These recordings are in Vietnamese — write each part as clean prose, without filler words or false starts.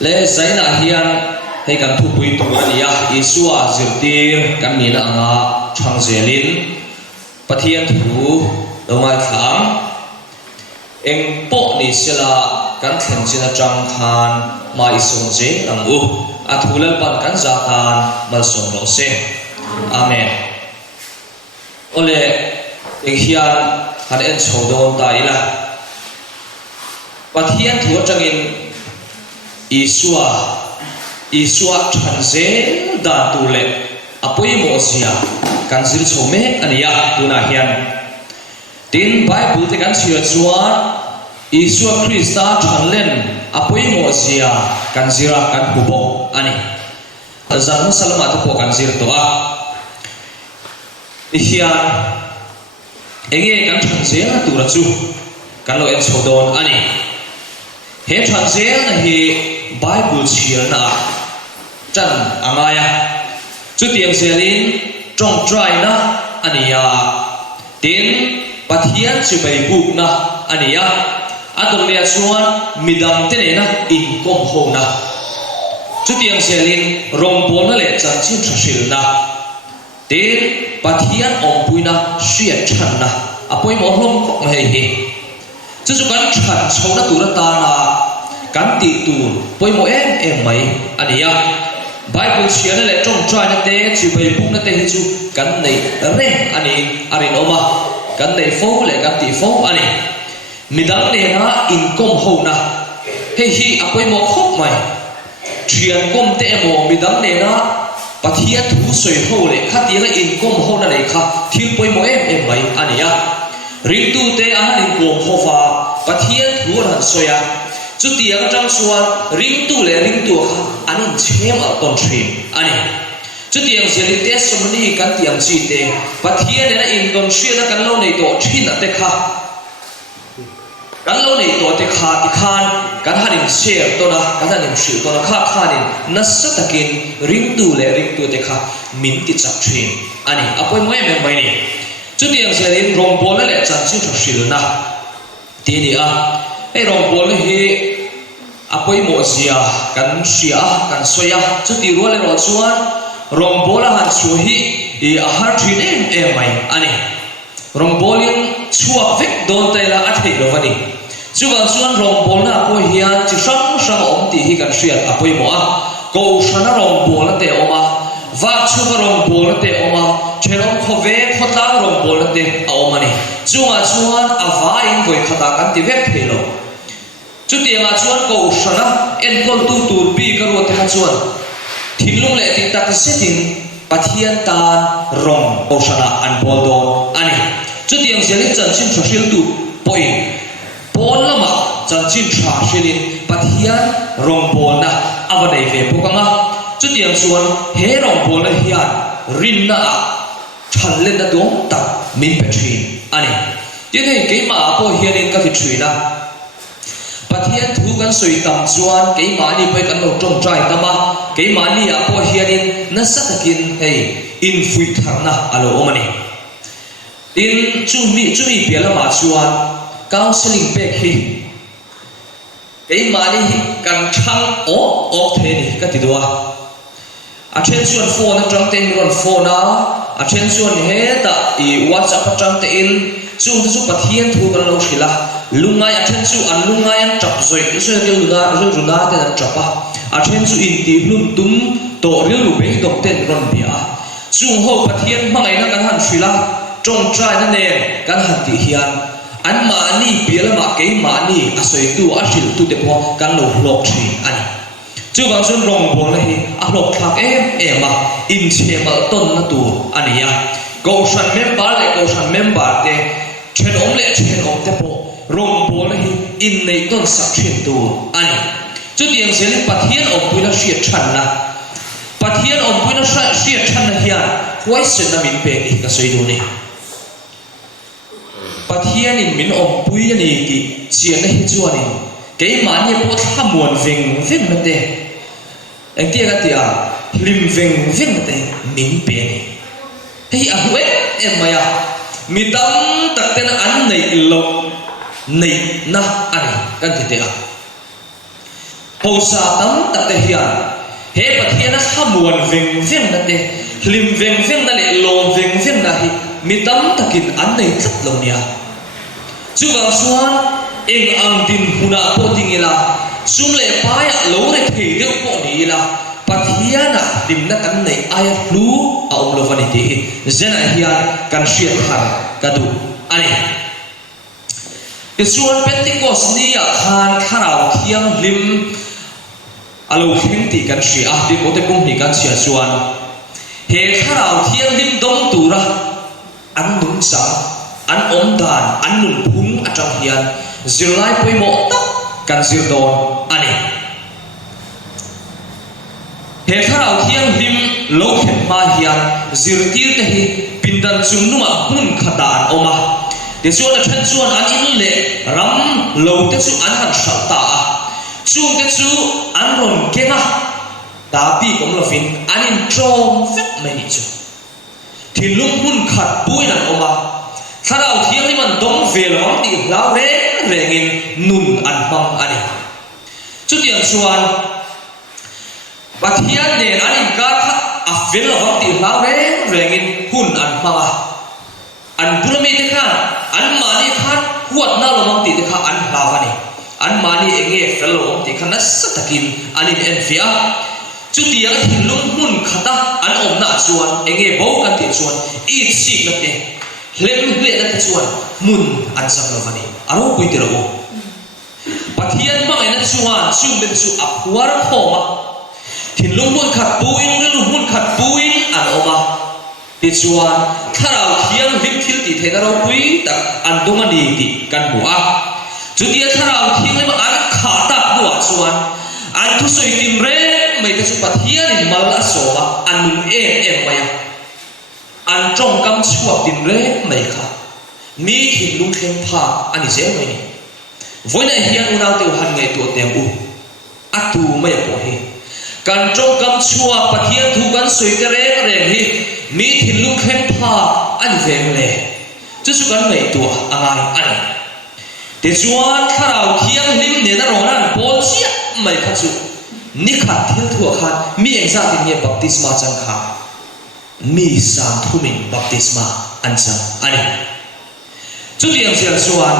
le zaina hian hei kan thu pui tu ania Isua zirtir kan ni na anga thangzelin pathian thu longai kham eng po ni sela kan thlen china tang khan mai song je ang u athulal pan kan za khan mal song lo se amen ole eng hian han en chodon ta ila pathian thu tangin Isua thanze da tu le apoi mo sia kan zir chome ania tuna hian tin Bible te kan sia chuan Isua Krista thanlen apoi mo sia kan zira kan hubo ani azan salama to kan zir to a hian enge kan thanze na tu ra chu kan lo en chodon ani he thanze na hi Bible chia na chan angaya chu tiang selin trong trai na ania tin pathian chu bai buk na ania adom le chuan midam te ne na in kom ho na chu tiang selin rong bol na le chan chin thashil na tin pathian ong pui na sia chan na apoi mo hlom kok mai hi chu kan chan chho na tu ra ta na kan ti tu poi mo em mai ania Bible chia le trong trai na te chi bai buk na te hi chu kan nei re ani arin oma kan nei fo le kan ti fo ani midang ne na in kom ho na he hi apoi mo khop mai thian kom te mo midang ne na pathia thu soi ho le khati la in kom ho na le kha thil poi mo em mai ania ring tu te a in kom ho fa pathia thu ran soya chu tiang tang suan ring tu le ring tu kha anin chem a ton thrin ani chu tiang seli te somni kan tiang chi te pathia ne na in ton shia na kan lo nei to thin a te kha kan lo nei to te kha ti khan kan hanin share to na kan hanin shi to na kha khanin na sa takin ring tu le ring tu te kha min ti chak thrin ani apoi moi me mai ni chu tiang seli rong bol le chan chi thashil na ti ni a ei rong bol hi apoi mo zia kan sia kan soya chu ti ro le ro chuan rong bola han chu hi I a har thin em mai ani rong bolin chuak vek don te la a thei lo wani chu wang chuan rong bol na apoi hian chi sang sang om ti hi kan sia apoi mo a ko shana rong bol te oma va chu ka rong bol te oma thelom khove khota rong bol te a omani chunga chuan awa in voi khata kan ti vek thei lo chu tianga chuan ko shana en kol tu tur bi ka ro te chuan thilung le ti tak setin pathian tan rong ko shana an bol don ani chu tiang selin chan chin thashil tu point pol lama chan chin thashilin pathian rong bol na avadai ve pokang chu tiang chuan he rong bol na hian rin na thanlen na dong tak min pethin ani tin hei keima po hianin ka ti thina pathian thu kan soi tam chuan keima ni pai kan lo tong trai tama keima ni a po hianin na satakin hei in fui tharna alo omani in chu mi piala ma chuan counseling pek hi keima ni kan thang o the ni ka ti duwa a then chuan phone na tang ten ron phone na a then chuan he ta I WhatsApp tang te in chung chu pathian thu kan lo khila lungai a then chu an lungai an chap zoi so runa te an chapa a then chu in ti hlum tum to ril lu be dok ten ron bia chung ho pathian mangai na kan han khila trong trai na ne kan han ti hian an ma ni piala ma ke ma ni a soi tu a hil tu te po kan lo lok thi ani chu bang sun rong bol na hi a lok thak em ma in chemal ton na tu ania go shan member te chen om le chen om te po rong bol hi in nei ton sak chen tu ani chu tiang selin pathian om puina sia than na pathian om puina sia than na hian huai sen na min pe ni ka soi du ni pathian in min om pui ni ti chian na hi chuan in ke ma ni po thamuan veng na te eng tia ka tia lim veng na te min pe ni hei a huai em maya mi tam tak te na an nei lo nei na ani kan ti te a sa tam tak te hian he pathian a hamuan veng veng na te hlim veng veng na le lom veng veng na hi mi tam takin an nei tlat lo nia chu wang suan eng ang din huna po dingila sum le pa ya lo re thei deuh po ni la pathiana dim na kan nei ai flu a om lo vani te zena hian kan hriat har kadu ani Isuan Pentecost ni khan kharau thiang lim alo khengti kan hri a di bote pum ni kan sia chuan he kharau thiang lim dom tura an nun sa an om dan an nun phung atang hian zirlai poimo tak kan zir don ani he kharau thiang lim lo khem ma hian zir tir te hi pindan chung numa hun khadan oma te chuan a then chuan an in le ram lo te chu an han sal ta a chung te chu an ron kenga ta pi kom lovin an in trom vet mai ni chu thilung hun khat puin an oma tharau thiang ni man dom vel wang ti lau re rengin nun an mang ani chu tiang chuan pathian ne an in ka a vel wang ti lau re rengin hun an mang an pulami te khan an mani khan huat na lo mang ti te kha an hlawani an mani enge fellow ti khan satakin anin enfia chu tiang thilung hun khata an om na chuan enge bo kan ti chuan I sik na te hlem hle na te chuan mun an sam lo vani aro pui ti ro pathian ma ena chuan chung ben chu akwar khoma thilung hun khat puin lu hun khat puin an oma ti chuan tharau thiang lim thil ti thena ro pui tak an duma ni ti kan bua chu dia tharau thiang le ma an kha ta bua chuan an thu soi tim re mai te chu pathian in mal a soma an nun em maya an trong kam chuak tim re mai kha mi thin lung khem pha ani zel mai ni voina hian unau te han ngai tu tem u atu mai po he kan trong kam chuak pathian thu kan soi te re hi mi thil lung khem pha an veng le chu su kan nei tu angai ani te chuan tharau thiang lim ne na ronan pol chia mai kha chu ni kha thil thu khan mi engza tin ye baptisma chang kha mi sam thumin baptisma an chang ani chu tiang sia chuan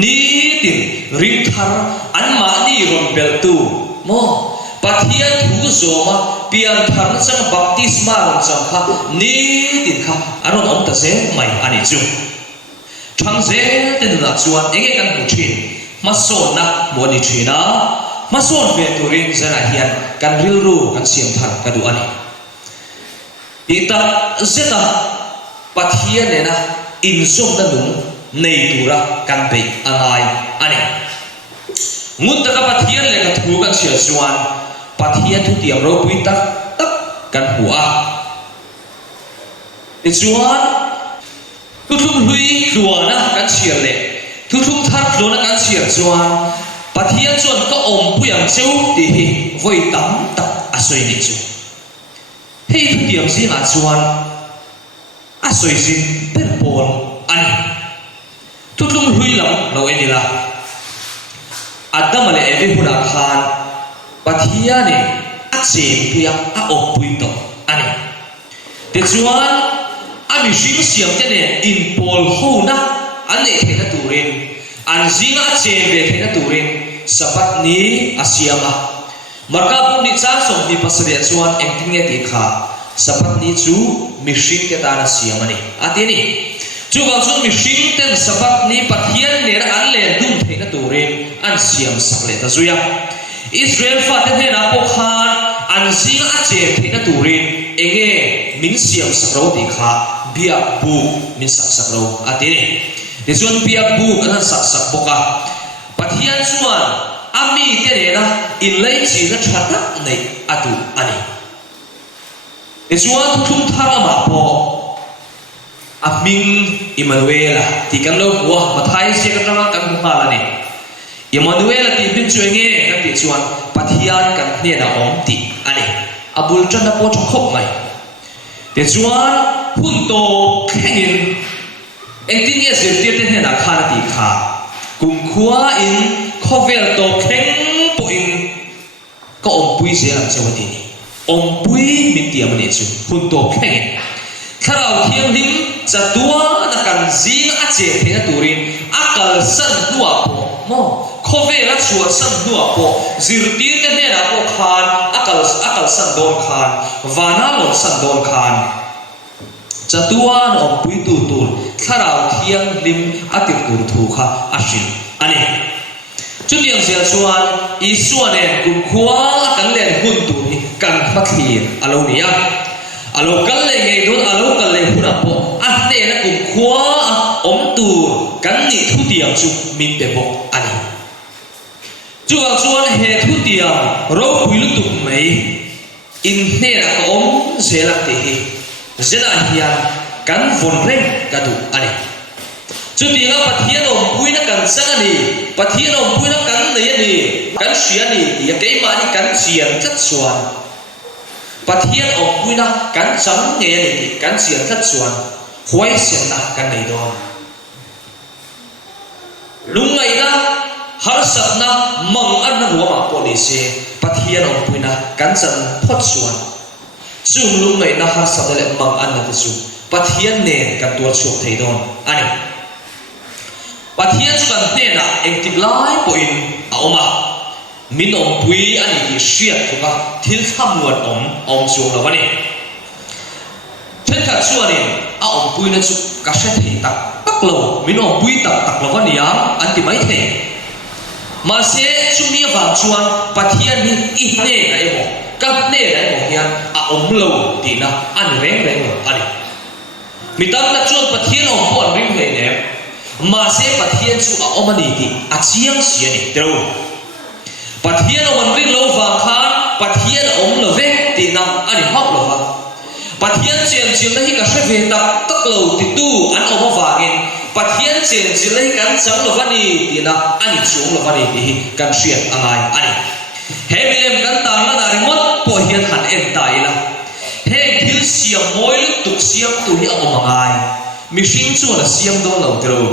ni tin ring thar an ma ni ron bel tu mo pathian thu zoma pian thar chang baptisma ron chang kha ni tin kha aron om ta se mai ani chu thang se ten na chuan enge kan mu thin ma son na mo ni thina ma son ve turin zana hian kan ril ru kan siam thar ka du ani ita zeta pathian ne na in zom da nu nei tura kan be angai ani ngut ta ka pathian le ka thu kan sia chuan pathian thu tiam ro pui tak tak kan hua ti chuan tu thum hui luana kan sia le tu thum thar luana kan sia chuan pathian chuan ka om puyang cheu ti hi voi tam tak asoi ni chu hei thu tiam si nga chuan asoi sin per pon ani tu thum hui lam lo enila adam le evi huna khan pathian ni a chen puya a op pui to ani te chuan ami sim siam te ne in pol ho na an ne thena turin an zinga chen ve thena turin sabat ni asiama marka pum ni cha som ni pasria chuan engting ye ti kha sabat ni chu mi hring te ta na siamani atini chu ba chu mi hring ten sabat ni pathian ne ra an le dum thena turin an siam sakle ta zuya Israel fa te na po khan an zinga chen thena turin enge min siam sakro ti kha bia bu min sak sakro atini te chuan bia bu kan sak sak boka pathian chuan ami te na in lei chi na thata nei atu ani te chuan thum thara ma po aming Emmanuel ti kan lo wa mathai se kan ma kan ma la ni Emmanuel ti bin chuenge kan ti chuan pathian kan ne na om ti ani abul chan na po khop mai te chuan hun to khengin engtin ye se ti te na kha ti kha kum khua in khovel to kheng po in có ông bùi dễ làm cho vấn đề này ông bùi mình tiệm mình chú hun tổ phèn thà nào thiêng linh za tua na kan zing a che thế na turin akal san tua po mo khove la chua san tua po zirtir ka ne na po khan akal san don khan vana lo san don khan za tua na ông bùi tu tu thà nào thiêng linh a tiệm tu thu kha ashin ani chút tiếng xia xuan ý xuan này cũng khóa cắn lên hun tụ cần phát hiện alo nia alo cắn lên ngày đốt alo cắn lên hun áp bộ anh này nó cũng khóa ống tụ cắn nhị thu tiền chú mình để bộ anh chú vào xuan hệ thu tiền rồi quý lúc tụ mấy in này là có ống dễ làm thế dễ là hiền cắn vốn lên cả đủ anh chú tiếng là phát hiện ông bùi nó cần sang anh phát hiện ông bùi nó cần này anh cần xuyên này thì cái mà anh cần xuyên rất xuân phát hiện ông bùi nó cần trắng này thì cần xuyên rất xuân khoai xuyên là cần này đó lúc này na har sat na mang ăn na ruộng mà policy phát hiện ông bùi nó cần trắng thoát xuân chung lúc này na har sat lại mang ăn na thì chung phát hiện này cần tuột xuống thấy đó anh và thiên chú cần tên là em tìm lại của in ông mà mình ông bùi anh thì xuyên của các thiên tham nguồn ông xuống là vậy thiên thật xua này ông bùi nó chụp các sẽ thấy tắc lâu mình ông bùi tắc là vậy anh tìm mấy thế mà sẽ chúng mình vàng chuan và thiên thì ít nè này một các nè này một thiên ông lâu thì na anh rèn rồi anh mình tâm là chuan và thiên ông bọn mình về nè mà sẽ phát hiện chú ở ông anh đi chiang xia này đâu phát hiện ông anh lâu vàng khan phát hiện ông là về thì nằm anh học là vàng phát hiện chuyện đấy cả sẽ về tập tắc lâu thì tu anh ông vàng in phát hiện chuyện đấy cả chẳng là vấn đề thì nằm anh xuống là vấn đề thì cần xuyên anh hệ mình em cần tăng là đại mất bộ hiện hẳn em tại là hệ thiếu xiêm mỗi lúc tục xiêm tu hi ông ai mình sinh cho là xiêm đó lâu rồi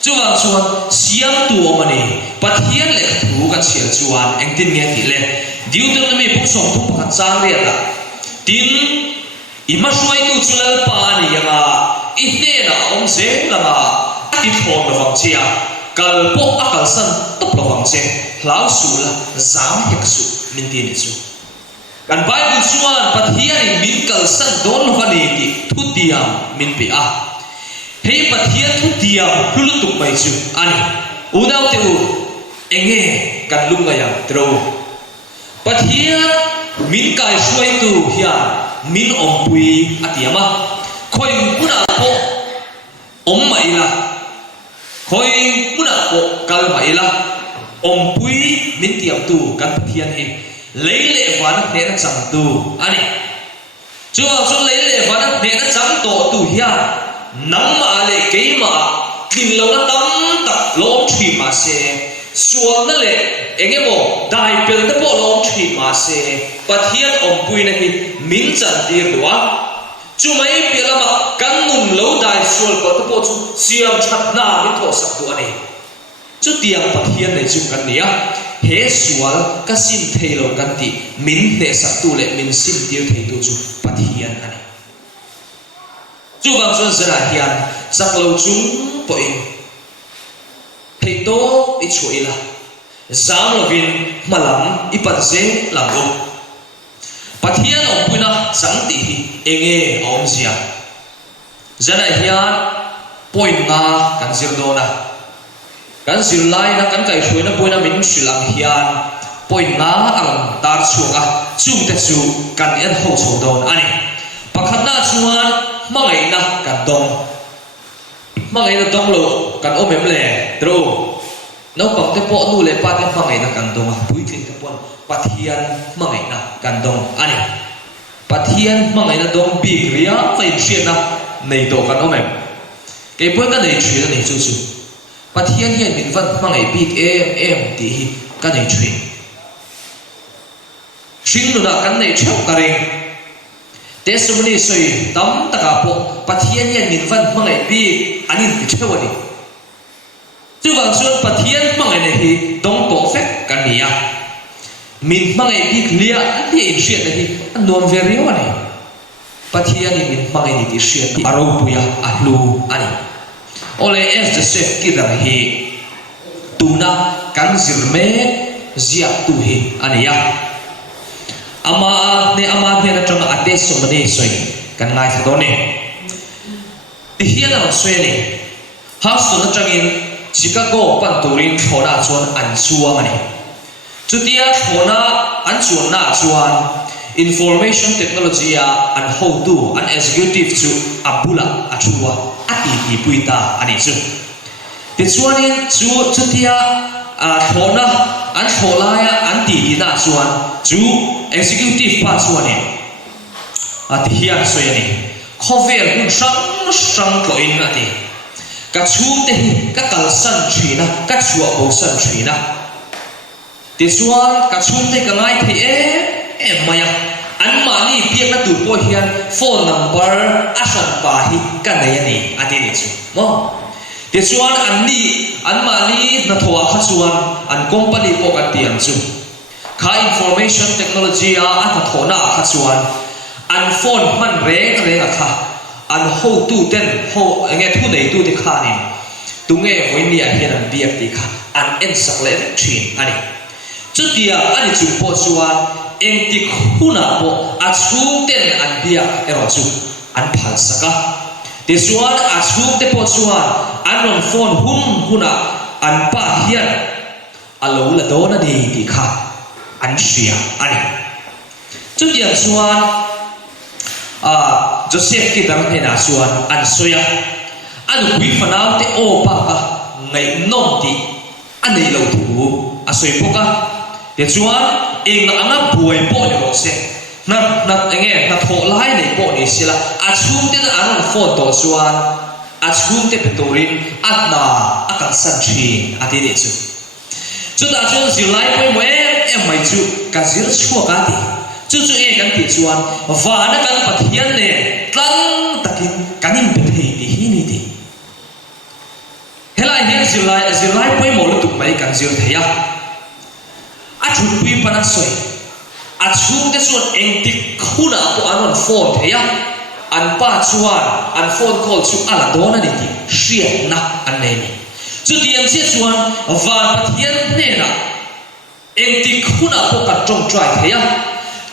chú vào chuan xiêm tu mà này bắt hiến lệ thủ cái xiêm chuan anh tin nghe thì lệ điều đó là mình bốc sòng thúc bắt trang đấy à tin ima suy tu chú là pa này à ít thế là ông dễ là mà ít thòng là vàng chia cần bộ akal san top là vàng chia lão su là giảm hết su mình tin đấy chú kan Bible chuan bắt hiến mình cần san đón là cái gì thu tiền mình bị hei pathian thu tiam hulu tuk bai chu ani unau teu enge kan lunga ya tro pathian min kai suai tu hian min ompui atiama khoi puna po mai la khoi puna po kal mai la ompui min tiam tu kan pathian he leile van ne na chang tu ani chu leile van ne na chang to tu hian nắm mà lệ cái mà tìm lâu nó tắm tập lom thủy mà xe xuân nó lệ anh em bộ đại biểu nó bộ lom thủy mà xe và thiên ông bùi này thì miễn trần tiền đó chú mấy biết là mà cắn nung lâu đại xuân có cái bộ chú xiêm chặt na mới thọ sậpตัวnày chú tiền và thiên này chú cần nhỉ hết xuân cái xin thầy lâu cần thì miễn để sập tu lệ miễn xin tiêu thầy tu chú và thiên này chú bằng xuân sẽ là hiền giặc lâu chúng bội thầy tố ít chuỗi là dám là viên mà lắm ít bận dễ làm đâu bà thiên ông bùi na chẳng tỉ anh nghe ông gì à giờ này hiền bội nga cần dìu đồ na cần dìu lại na cần cày chuối na bội na mình suy làm hiền bội nga ang tar chuông à chung te chu cần yên hậu sầu đồ anh bà khát na chuan mang ấy na cần đông mang ấy na đông lộ cần ôm em lẻ trâu nấu bằng cái bộ nu lệ ba cái mang ấy na cần đông à bùi thiên cái bọn bát hiền mang ấy na cần đông anh bát hiền mang ấy na đông bị ria phải chuyện na này đồ cần ôm em cái bữa cái này chuyện này chú chú bát hiền hiện mình vẫn mang ấy bị em thì cái này chuyện nó là cái này chọc cái này testimony soi tam taka po pathian hian min van mangai bi anin ti thewani chu wang chuan pathian mangai ne hi dong to fek kan nia min mangai bik lia ati in hriat na hi nuam ve riaw ani pathian in min mangai ni ti hriat ti aro puya ahlu ani ole es Joseph kidar hi tuna kan zirme ziak tu hi ani ya ama ne na tanga ate so mane soi kan ngai thadone ti hian na soi ni house to na tangin Chicago pan turin thona chuan an chuang ani chutia thona an chuan na chuan information technology an how to an executive chu abula achua ati hi puita ani chu ti chuanin chutia thona an tholaya an ti na chuan chu executive pa chuanin ati hian soyani khover kun sang ko in ati ka chum te hi ka kalsan thina ka chua bo san thina ti chuan ka chum te ka ngai the maya an mani piak na tur po hian phone number asan pa hi ka nei ani ati ni chu mo ti chuan an mani na thowa kha chuan an company po ka tiang chu kha information technology a tha thona kha chuan an phone man reng kha an ho tu ten ho nge thu nei tu te kha ni tu nge voini a hian an biak ti kha an en sak le thin ani chutia ani chu po chuan eng ti khuna po a chung ten an biak ero chu an phal saka ti chuan a chung te po chuan an on phone huna an pa hian alo la dona ni ti kha an hria ani chutia chuan Joseph ki dang he na chuan an soya an hui fanau te o pa ka ngai nom ti anei lo thu a soi poka te chuan eng anga buai po ni ro se na enge na tho lai nei po ni sila a chum te an phone to chuan a chum te petorin atna akan san thi ati ni chu chu ta chuan zilai poi mo mai chu ka zir chua ka ti chu kan ti chuan vana kan pathian ne tlang takin kanin pe thei ti hi ni ti helai hian zilai poi mo lu tu mai kan zir theya a thu pui pana soi a chu te chuan eng tik khuna po anon phone theya an pa chuan an phone call chu ala dona ni ti hriat na an nei ni chu tiang che chuan van pathian ne na eng tik khuna po kan tong trai theya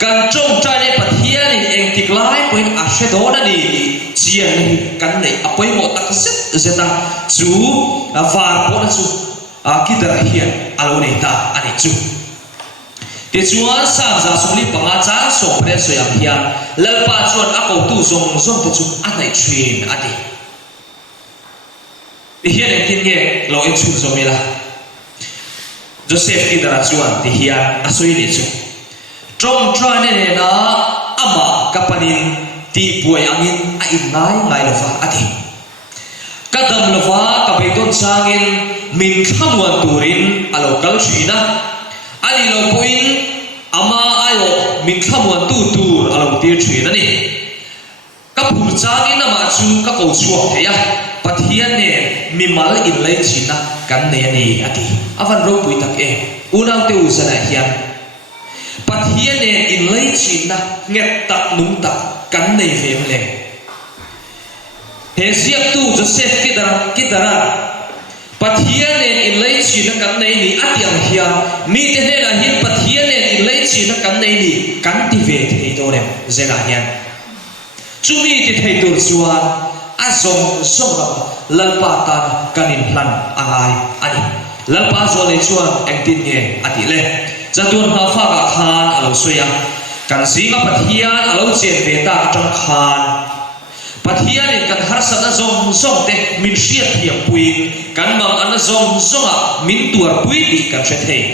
kan trong trai ne pathian in eng tik lai poin a hredona ni chian ni kan nei apoi mo tak zeta chu var po na chu kidar hian alo nei ta ani chu ti chuan sam za sumli panga chan som pre soyam hian lalpa chuan a ko tu zong te chu a nei thin ati ti hian eng tin nge lo in chu zomila Joseph kidar chuan ti hian a soi ni chu trong trai ne na ama kapanin ti puai angin a in ngai lova ati kadam lova ka beton changin min khamwan turin a local thina ani lo poin ama ayo min khamwan tur a lo tir thina ni ka phur changin ama chu ka ko chuak theya pathian ne mimal in lai china kan ne ni ati avan ro pui tak e unau te usana hian pathian ne in lai china nget tak nung tak kan nei vem le he ziak tu Joseph kidara pathian ne in lai china kan nei ni atiang hian mi te ne la hin pathian ne in lai china kan nei ni kan ti ve thei do le zela hian chumi ti thei tur chuan a zong ra lalpa tan kanin plan angai ani lalpa zo le chuan engtin nge ati le Jatuan hafa ka khan alo soya kan singa pathian alo chen ve ta tang khan pathian in kan har sana zong te min hriat hiam pui kan mang ana zong a min tuar pui ti kan the thei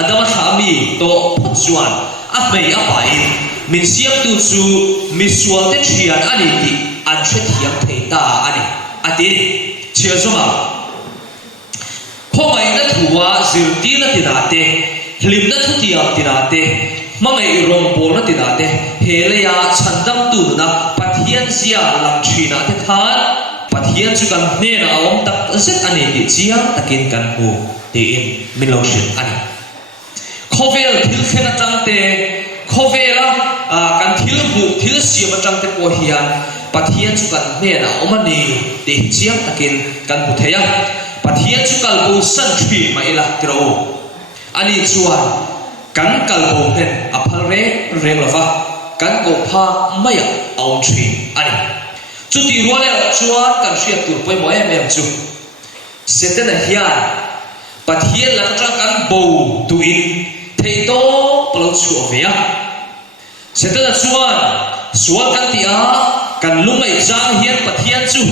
adama thami to chuan a mei a pa in min siam tu chu mi sual te thian ani ti an the hiam thei ta ani ati chia zoma khongai na thuwa zirti na ti da te lim na thu tiang tinate mangai rom pol na tinate heleya chandam tu na pathian sia lam thina te than pathian chu kan hne na awam tak zet ani ti chiang takin kan hu te in min lo shin ani khovel thil khena tangte khovela kan thil bu thil siam tangte po hian pathian chu kan hne na omani te chiang takin kan bu theya pathian chu kal bu san thri mai la tro ani chuan kan kal bu hen aphal re reng lova kan ko pha maya aun thri ani chu ti ruale chuan kan hriat tur poi mo em chu setena hian pathian la tra kan bo tu in thei to palo chu ovea setena chuan sual kan ti a kan lungai chang hian pathian chu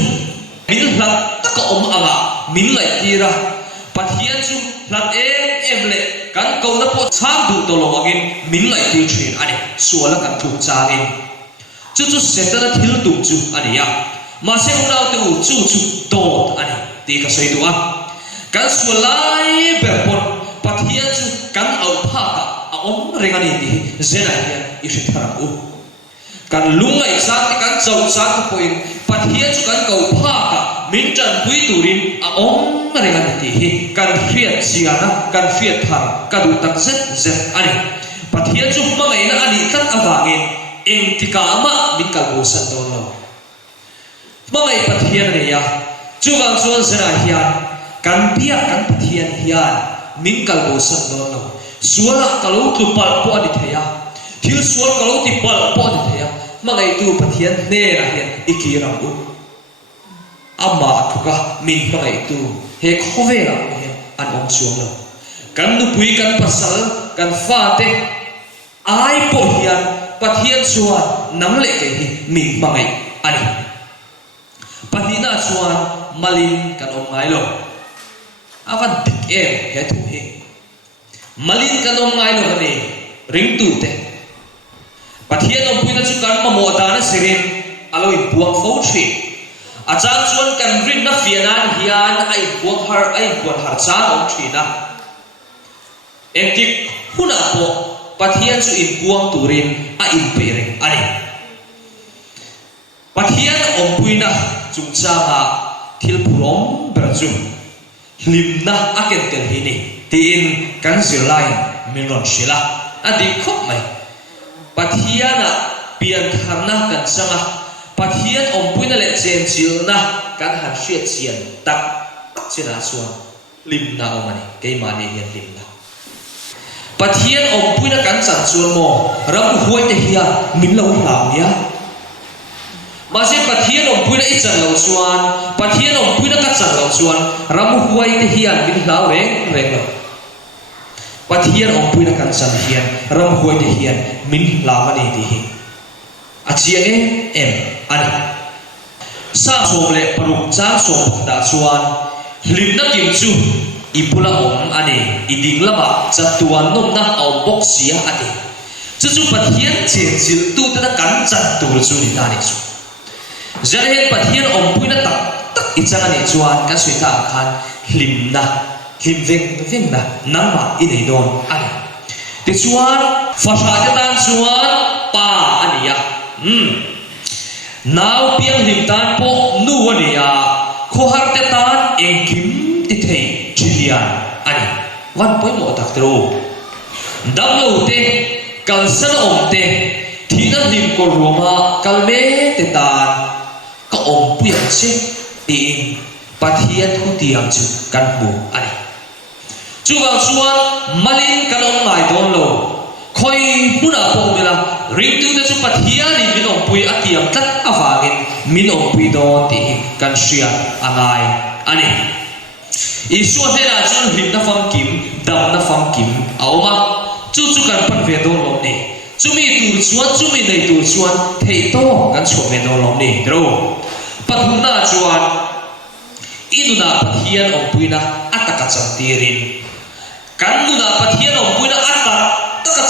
min hlat taka om anga min lai tira pathian chu hlat em le kan ko na po chang du to lo agin min lai ti thin ani suala kan thu changin chu setena thil tu chu ani ya ma se unau tu chu dot ani ti ka sei tu a kan sualai berpon pathian chu kan au pha ka a om rengani ti zena hian I thara u kan lungai sang ti kan chau sang ko poin pathian chu kan ko pha ka min tran pui turin a om rengani ti hi kan fiat siana kan fiat thar ka du tak zet ani pathian chu mangai na ani kan awangin eng tika ama min kal bo san don lo mangai pathian ne ya chu wang chuan zena hian kan pia kan pathian hian min kal bo san don lo suala kalau tu pal po ani theya thil sual kalau ti pal po ani theya mangai tu pathian ne ra hian ikiram u amma thuka min mangai tu he khovela he an om chuang lo kan nu pui kan pasal kan fa te ai po hian pathian chuan nang le ke hi min mangai ani pathina chuan malin kan om ngai lo avan dik he thu he malin kan om ngai lo ani ring tu te pathian om puina chu kan ma mo da na sirin aloi buang fo thri achang chuan kan rin na fianan hian ai buang har cha om thri na engtik huna po pathian chu in buang turin a in pere ani pathian om puina chung changa thil phurom berchu limna aken tel hini tin kan zirlai minon shila adik khop mai pathiana pian tharna kan changa pathian om puina le chen chilna kan han hriat chian tak china chuan limna omani keimani hian limna pathian om puina kan chan chuan mo ram huai te hiya min lo hlam nia ma se pathian om puina I chan lo chuan pathian om puina ka chan lo chuan ram huai te hiya min hlau reng lo pathian om puina kan chan hian ram huai te hian min hlamani ti hi achiang em ani sa som le paruk cha som da chuan limna kim chu ipula om ani iding lama chatuan nom na om bok sia ani chu pathian chen chil tu ta kan chan tur chu ni ta ni chu zare pathian om puina tak ichang ani chuan ka suita khan limna himveng na nangma inei don ani ti chuan fasha ta tan chuan pa ania naw piang lim tan po nu ania kho har te tan engkim ti thei thilian ani wan poi mo tak tro dam lo te kal san om te thina lim ko roma kalme te tan ka om puya che tin pathian thu tiang chu kan bu ani chu wang chuan malin kan om ngai don lo khoi puna po mela ring tu te chu pathian ni min om pui atiam tat awangin min om pui do ti kan hria angai ani isu hera chuan him na fam kim dam na fam kim auma chu kan pan ve do lo ni chumi tur chuan chumi nei tur chuan thei to kan chho ve do lo ni tro pathuna chuan inuna pathian om puina ataka chantirin kanuna pathian om puina atak taka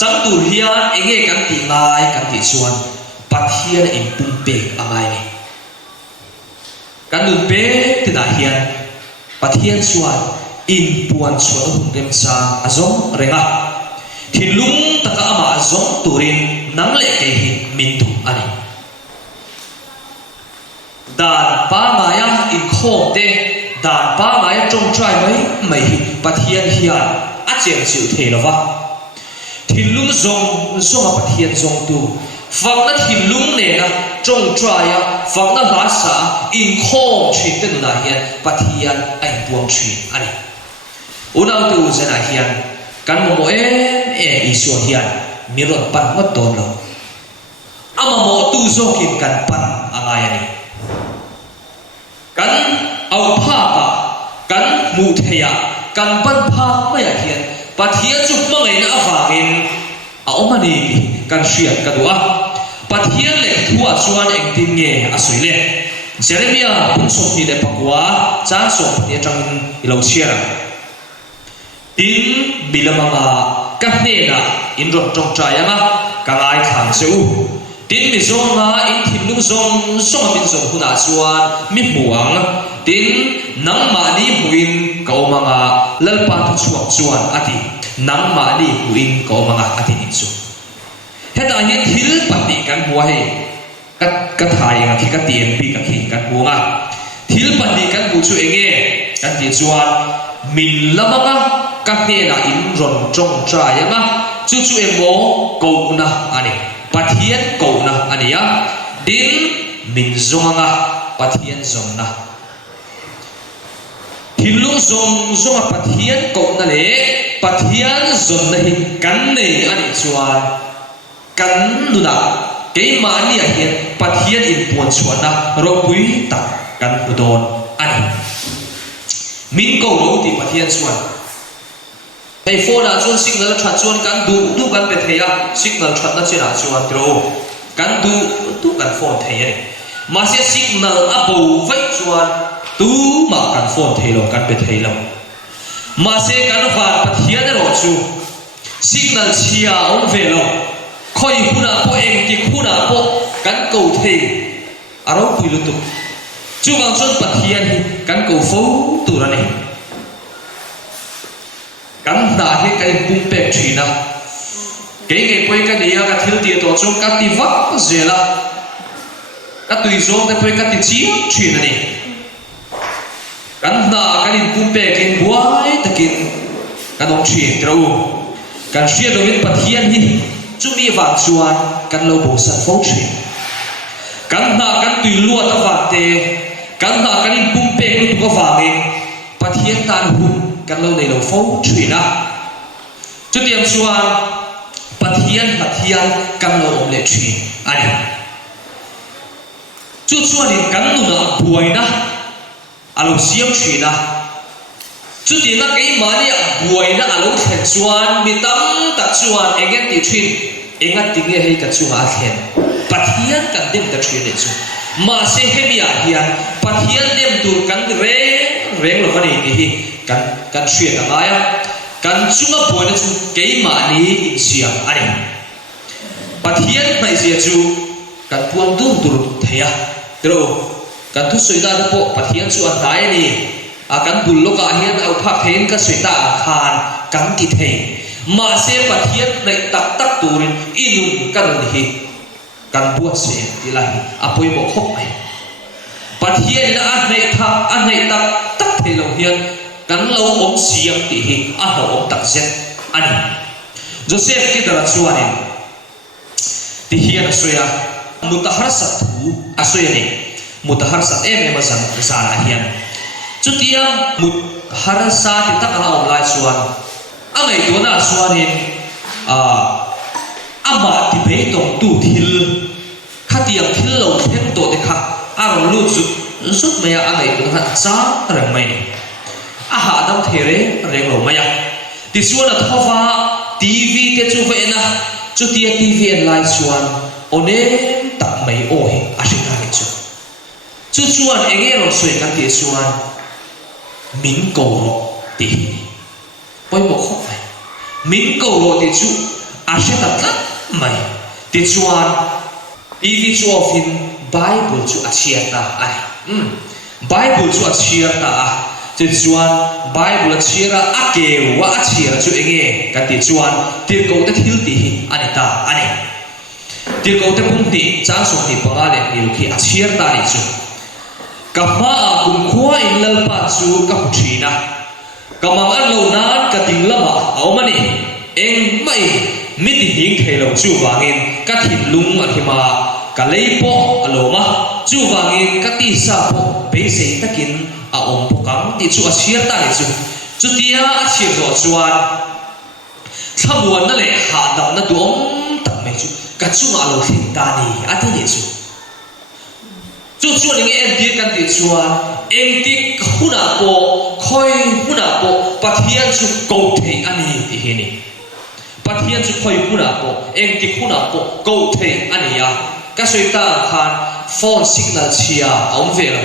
chang tur hian enge kan ti ngai kan ti chuan pathian in pum pe angai ni kanun pe tina hian pathian chuan in puan chuan hum rem cha azom renga thinlung taka ama azom turin nang le ke hi min tu ani dan pa maya in khom te dan pa maya trong trai mai pathian hian a chen chil thei lova thìn lung zong zong a pathian zong tu phang na thìn lung ne na trong trai a phang na la sa in khom thin te na hian pathian ai buang thin ani unang tu zana hian kan mo isu hian miron pan mat don lo ama mo tu zo kin kan pan angai ani kan au pha ka kan mu theya kan pan pha mai hian pathian chu mangai na awangin a omani kan hriat ka duwa pathian le thua chuan engtin nge a soi le Jeremia pun sok ni le pakwa cha sok ni tang ilo chiara tin bilamanga ka hne na in ron tong trayanga ka ngai khang seu tin mi zonga in thim lu zong song min zong huna chuan mi muang tin nang ma ni buin ka omanga lalpa thu chuak chuan ati nang ma ni buin ka omanga ati ni chu heta hian thil pati kan bua he ka thai nga ki ka tiem pi ka ki kan buanga thil pati kan bu chu enge kan ti chuan min lamanga ka hne na in ron tong trayanga chu chu emo ko na ani pathian ko na ani ya din min zonga pathian zong na thilung zong pathian ko na le pathian zon na hi kan nei ani chuan kan nuna ke ma ni a hian pathian in puan chuan na ro pui ta kan udon ani min ko ro ti pathian chuan hey phone a chuan signal that chuan kan du kan pe theya signal that na chena chuan tro kan du kan phone thei ani ma se signal a bo vai chuan tu ma kan phone thei lo kan pe thei lo ma se kan van pathian ro chu signal chia on ve lo khoi huna po eng ti khuna po kan ko thei aro pui lu tu chu wang chuan pathian hi kan ko fo tu ra ni kan na hi kai pum pek thina ke nge poi ka nia ka thil ti to chong ka ti vak zela ka tui zong te poi ka ti chi thina ni kan na ka in pum pek in buai takin ka dong thi tro kan hria do in pathian hi chu mi wang chuan kan lo bo san fo thri kan na kan tui lua ta wa te kan na kan in pum pek lu tu ka wangin pathian tan hun kan lo nei lo fo thri na chu tiam chuan pathian kan lo om le thri ani chu chuan in kan nu na buai na alo siam thri na chu ti na ke ma ni buai na alo thlen chuan mi tam ta chuan engen ti thin enga tinge hei ka chunga thlen pathian kan dem ta thri le chu ma se hemia hian pathian dem tur kan reng lo ani ni hi kan hria ta ngaya kan chunga buai na chu ke ma ni in siam ani pathian mai sia chu kan puang dur theya tro kan thu soida po pathian chu an dai ni a kan bul loka hian au phak thein ka soita khan kan ki thei ma se pathian nei tak turin inun kan hi kan buat se ilahi apoi mo khop mai pathian na an nei tak thei lo hian kan lo om siam ti hi a lo om tak zet ani Joseph ki dara chuanin ti hian soya mutahar sathu asoya ni mutahar sat em mazan sara hian chutia mutahar sa ti tak ala om lai chuan angai to na chuanin ama ti be tong tu thil khatiam thil lo theng to te kha aro lu zut maya angai to ha cha rang mai ni aha dam there reng lo maya ti chuan a thowa TV te chu ve na chutia TV en lai chuan one tak mai o hi a ringa ni chu chuan enge ro soi kan ti chuan min ko ro ti poi mo khop mai min ko ro ti chu a se ta tlat mai ti chuan TV chu ofin Bible chu a chia ta ai Bible chu a chia ta ti chuan Bible a chia ra a ke wa a chia chu enge kan ti chuan ti ko ta thil ti hi ani ta ani ti ko te pum ti chang so ti panga le ni ki a chia ta ni chu kama kum khua in lalpa chu ka thina kamang an lo nan ka ting lama au mani eng mai mi ti hing thei lo chu wangin ka thim lung a thima ka lei po aloma chu wangin ka ti sa po be sei takin a om po kang ti chu a chiar ta ni chu tia a chiar zo chuan thamuan na le ha dam na duom tak mai chu ka chu ma lo thin ta ni a ti ni chu chu ni em ti kan ti chuan em ti huna po khoi huna po pathian chu ko thei ani ti he ni pathian chu khoi huna po em ti huna po ko thei ani ya ka soi ta khan phone signal chia om ve lo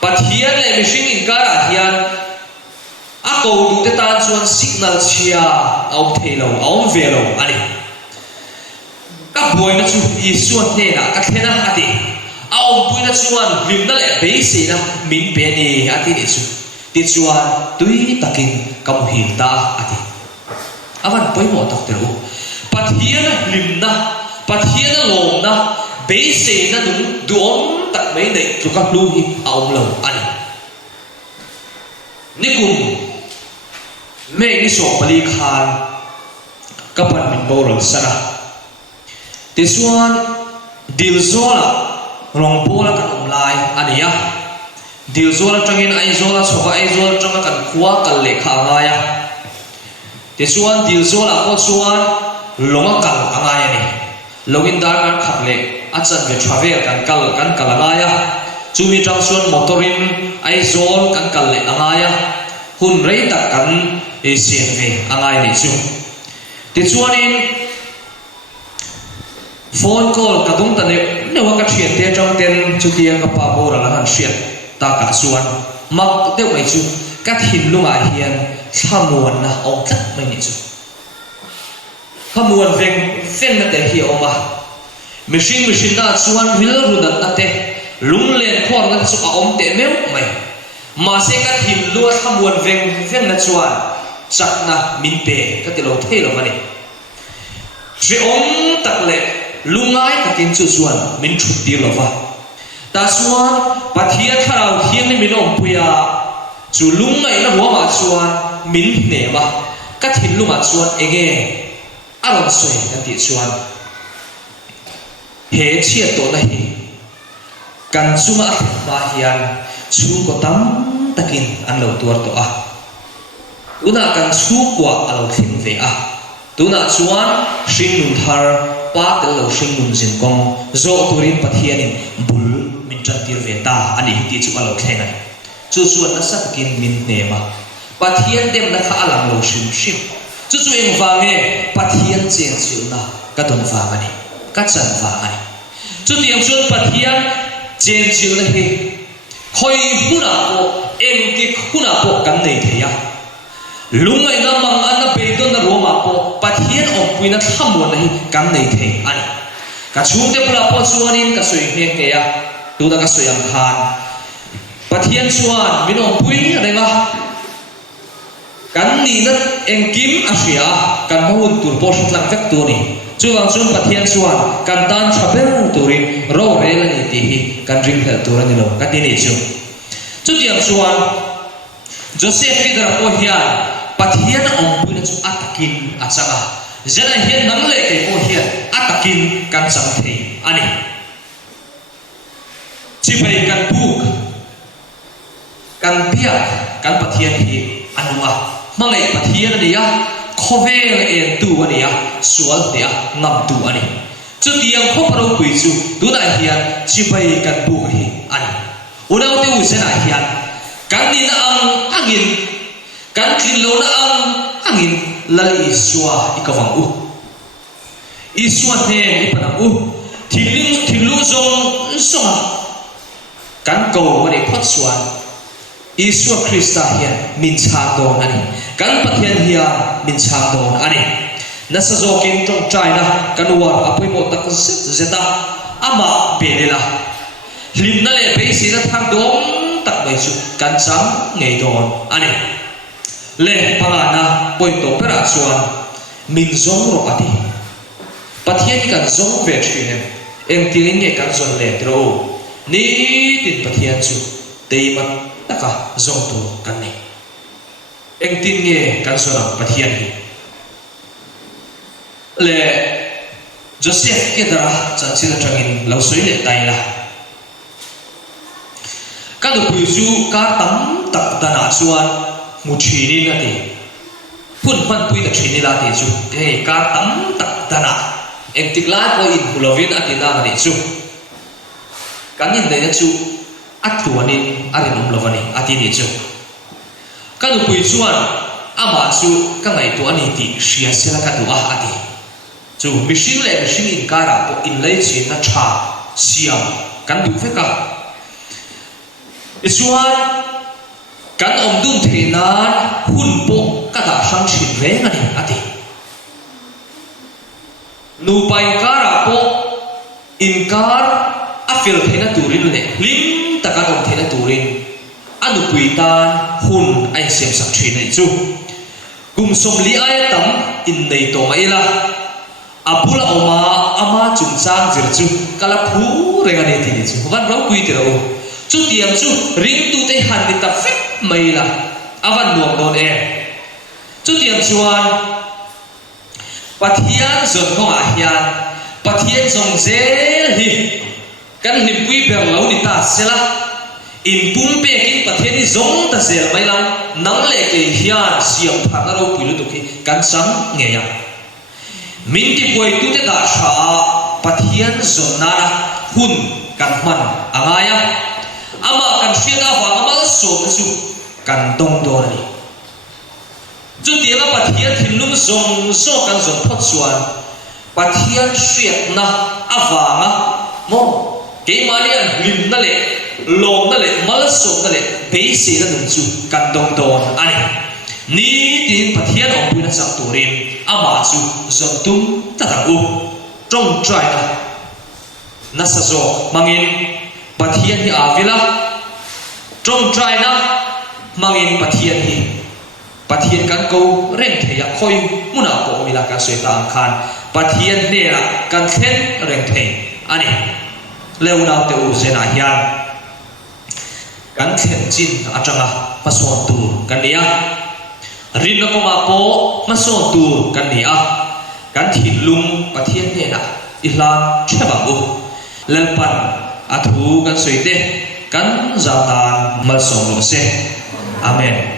pathian le machine in kara hian a ko du te tan chuan signal chia om thei lo om ve lo ani ka boy na chu Yesu ne na ka thena ati a om pui na chuan lim na le be se na min pe ni ati ni chu ti chuan tui takin kam hil ta ati awan poi mo tak tero pathian lim na pathian lom na be se na du om tak mai nei chu ka lu hi a om lo ani nikum me ni so pali khan kapan min borol sana ti chuan dil zola rong bola kan umlai ania dil zola tangin ai zola choka ai zola tanga kan khuwa kal le kha ngaya ti chuan dil zola ko chuan longa kal angaya ni login dar kan khak le achan ve travel kan kal angaya chumi tang chuan motorin ai zol kan kal le angaya hun rei tak kan e sian ve angai ni chu ti chuanin phone call ka dung ta ne wa ka thian te trong ten chu tia ka pa bo ra han hriat ta ka suan mak deuh mai chu ka thin lunga hian thamuan na ong tlat mai ni chu thamuan veng na te hi oma machine na chuan vil rudat na te lung len khor na chu a om te meu mai ma se ka thin lu thamuan veng na chuan chak na min pe ka te lo thei lo mani tri om tak le lungai takin chu chuan min thut tir lova ta chuan pathia tharau thiang ni min om puya chu lungai na huama chuan min hne ma ka thin luma chuan ege aron soi ka ti chuan he chia to na hi kan chuma ma hian chu ko tam takin an lo tuar to a una kan chu kwa alo thin ve a tuna chuan hring nun thar pa tel lo hring nun zin kong zo turin pathianin bul min tan tir ve ta ani ti chu alo thlenga chu chuan na sak kin min nema pathian dem na kha alang lo shim chu eng wange pathian cheng chilna ka don wangani ka chan wangani chu tiang chuan pathian cheng chilna hi khoi huna ko em ki huna ko kan nei theya lungai na mang ana beidon na roma po pathian om puina thamon na hi kan nei the ani ka chung te pula po chuanin ka soi hne ke ya tu da ka soyam khan pathian chuan min om pui renga kan ni na engkim asia kan mahun tur po thlang vek tu ni chuwang chun pathian chuan kan tan thabel turin ro rel ani ti hi kan ring hel tur ani lo ka ti ni chu tiang chuan Joseph kidra po hian pathian om puina chu atakin achanga zena hian nang le ke po hian atakin kan chang thei ani chibai kan buk kan pia kan pathian hi anuma mangai pathian ania khovel en tu ania sual tia ngam tu ani chu tiang kho paro pui chu tu na hian chibai kan buk hi ani unau te u zena hian kan din angin kan kilo na angin lal iswa ikawang iswa ne ipanang thilu zong songa kan ko mari phot suan iswa krista hian min chang don ani kan pathian hian min chang don ani nasa zokin trong china kan war apoi mo tak zeta ama belela limna le be sina thang dom tak bai chu kan chang ngei don ani le pangana poi to pera chuan min zong ro ati pathian kan zong ve thine em tin nge kan zon le tro ni tin pathian chu teimat taka zong tu kan ni em tin nge kan zon pathian hi le Joseph ke dara chan sila tangin lo soi le tai la ka du pui chu ka tam tak dana chuan mu thinin ati phun phan pui da thini la ti chu te ka tam tak dana ek tik la ko in hulovin ati na ni chu kanin le chu atuani arin lovani ati ni chu ka du pui chuan ama chu ka ngai to ani ti sia sila ka du a ati chu mishing le mishing in kara po in lei chin na tha siam kan du fe ka chuan kan om dun the nan hun po ka da sang chin ve ngani ati nu pai kara po in kar afil thena turin le lim taka om thena turin anu puitan hun ai sem sak thin nei chu kum som li ai tam in nei to mai la apula oma ama chung chang jir chu kala phu rengani ti ni chu van ro pui ti ro chu tiam chu ring tu te han ni ta fe mai la avan nuam don e chu tiam chuan pathian zon ko a hian pathian zong zel hi kan ni pui ber lo ni ta sela in pum pe kin pathian ni zong ta zel mai lang nang le ke hian siam thang ro pui lu tu ki kan sang nge ya min ti poi tu te da sha pathian zon na hun kan man angaya ama kan fianga wa amal so su kan dong do ni chu ti la pathian thinlum zong so kan zon phot chuan pathian fiat na awanga mo ke malian lim na le lom na le mal so na le be se na dum chu kan dong do ani ni tin pathian om pui na sang turin ama chu zon tum ta ta u trong trai na sa zo mangin pathian hi avila trong trai na mangin pathian kan ko reng the ya khoi muna ko mila ka soi ta khan pathian ne na kan thlen reng the ani leuna te u zena hian kan thlen chin atanga pason tu kan nia rin na ko ma po mason tu kan nia kan thinlum pathian ne na ihlan theba bu lalpan athu kan soite kan zatan mal som lo se amen